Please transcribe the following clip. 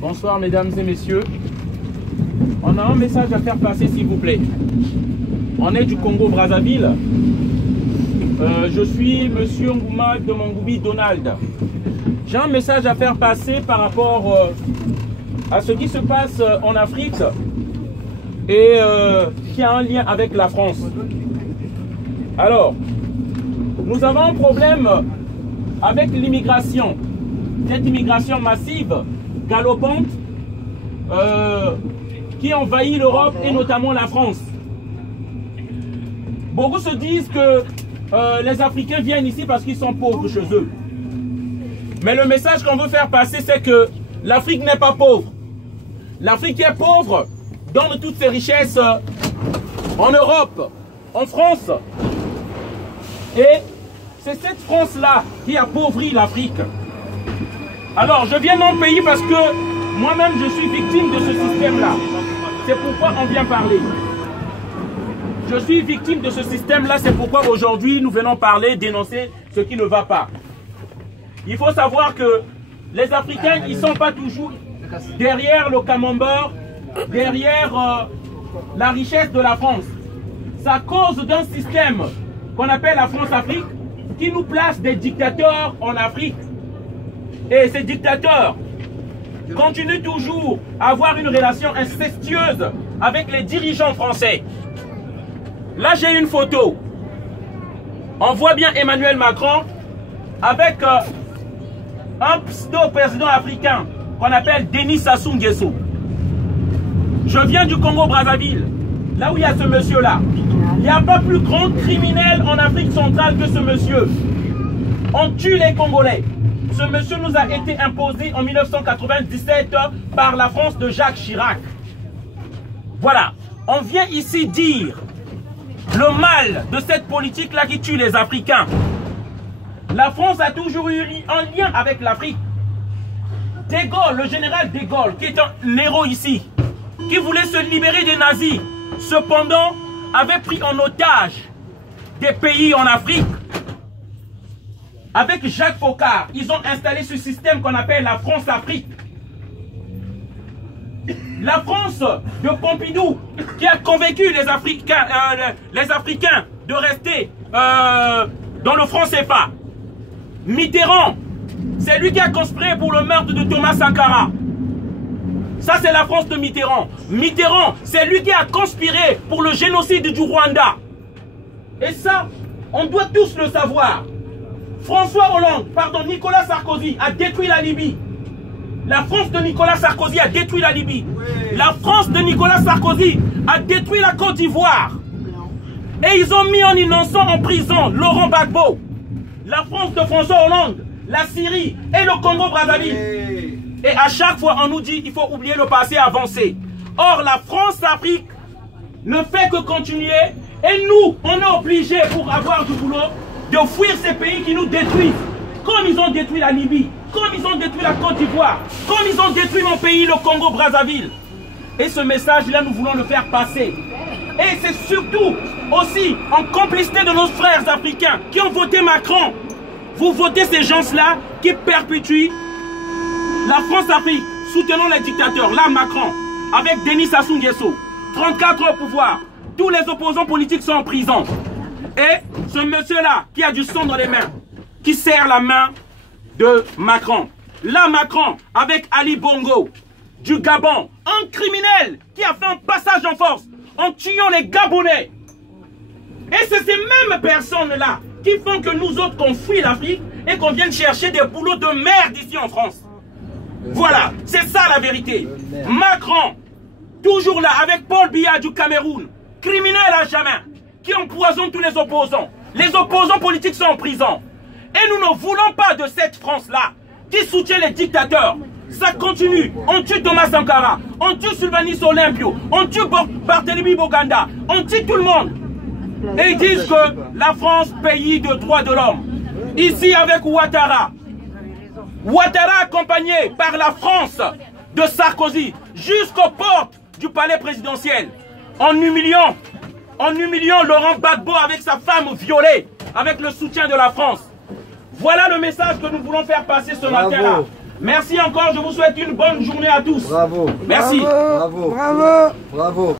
Bonsoir mesdames et messieurs. On a un message à faire passer s'il vous plaît. On est du Congo-Brazzaville. Je suis monsieur Ngouma de Mongoubi Donald. J'ai un message à faire passer par rapport à ce qui se passe en Afrique et qui a un lien avec la France. Alors, nous avons un problème avec l'immigration. Cette immigration massive, galopante, qui envahit l'Europe et notamment la France. Beaucoup se disent que les Africains viennent ici parce qu'ils sont pauvres chez eux. Mais le message qu'on veut faire passer, c'est que l'Afrique n'est pas pauvre. L'Afrique est pauvre, donne toutes ses richesses en Europe, en France. Et c'est cette France-là qui appauvrit l'Afrique. Alors, je viens dans le pays parce que moi-même, je suis victime de ce système-là. C'est pourquoi on vient parler. Je suis victime de ce système-là, c'est pourquoi aujourd'hui, nous venons parler, dénoncer ce qui ne va pas. Il faut savoir que les Africains, ils ne sont pas toujours derrière le camembert, derrière la richesse de la France. C'est à cause d'un système qu'on appelle la France-Afrique qui nous place des dictateurs en Afrique. Et ces dictateurs continuent toujours à avoir une relation incestueuse avec les dirigeants français. Là, j'ai une photo. On voit bien Emmanuel Macron avec un pseudo-président africain qu'on appelle Denis Sassou Nguesso. Je viens du Congo-Brazzaville, là où il y a ce monsieur-là. Il n'y a pas plus grand criminel en Afrique centrale que ce monsieur. On tue les Congolais. Ce monsieur nous a été imposé en 1997 par la France de Jacques Chirac. Voilà, on vient ici dire le mal de cette politique-là qui tue les Africains. La France a toujours eu un lien avec l'Afrique. De Gaulle, le général de Gaulle, qui est un héros ici, qui voulait se libérer des nazis, cependant avait pris en otage des pays en Afrique. Avec Jacques Foccart, ils ont installé ce système qu'on appelle la France-Afrique. La France de Pompidou, qui a convaincu les Africains de rester dans le franc CFA. Mitterrand, c'est lui qui a conspiré pour le meurtre de Thomas Sankara. Ça, c'est la France de Mitterrand. Mitterrand, c'est lui qui a conspiré pour le génocide du Rwanda. Et ça, on doit tous le savoir. François Hollande, pardon, Nicolas Sarkozy a détruit la Libye. La France de Nicolas Sarkozy a détruit la Libye. Oui. La France de Nicolas Sarkozy a détruit la Côte d'Ivoire. Et ils ont mis un innocent en prison, Laurent Gbagbo. La France de François Hollande, la Syrie et le Congo-Brazzaville. Oui. Et à chaque fois, on nous dit qu'il faut oublier le passé, avancer. Or, la France-Afrique ne fait que continuer. Et nous, on est obligés, pour avoir du boulot, de fuir ces pays qui nous détruisent. Comme ils ont détruit la Libye, comme ils ont détruit la Côte d'Ivoire, comme ils ont détruit mon pays, le Congo-Brazzaville. Et ce message-là, nous voulons le faire passer. Et c'est surtout aussi en complicité de nos frères africains qui ont voté Macron. Vous votez ces gens-là qui perpétuent la France-Afrique, soutenant les dictateurs. Là, Macron, avec Denis Sassou Nguesso, 34 ans au pouvoir. Tous les opposants politiques sont en prison. Et ce monsieur-là, qui a du sang dans les mains, qui serre la main de Macron. Là, Macron, avec Ali Bongo, du Gabon, un criminel qui a fait un passage en force en tuant les Gabonais. Et c'est ces mêmes personnes-là qui font que nous autres, qu'on fuit l'Afrique et qu'on vienne chercher des boulots de merde ici en France. Voilà, c'est ça la vérité. Macron, toujours là, avec Paul Biya du Cameroun, criminel à jamais, qui empoisonne tous les opposants. Les opposants politiques sont en prison. Et nous ne voulons pas de cette France-là qui soutient les dictateurs. Ça continue. On tue Thomas Sankara, on tue Sylvanus Olympio, on tue Barthélemy Boganda, on tue tout le monde. Et ils disent que la France, pays de droits de l'homme. Ici avec Ouattara. Ouattara accompagné par la France de Sarkozy jusqu'aux portes du palais présidentiel. En humiliant Laurent Gbagbo avec sa femme violée, avec le soutien de la France. Voilà le message que nous voulons faire passer ce matin-là. Merci encore, je vous souhaite une bonne journée à tous. Bravo. Merci. Bravo. Bravo. Bravo.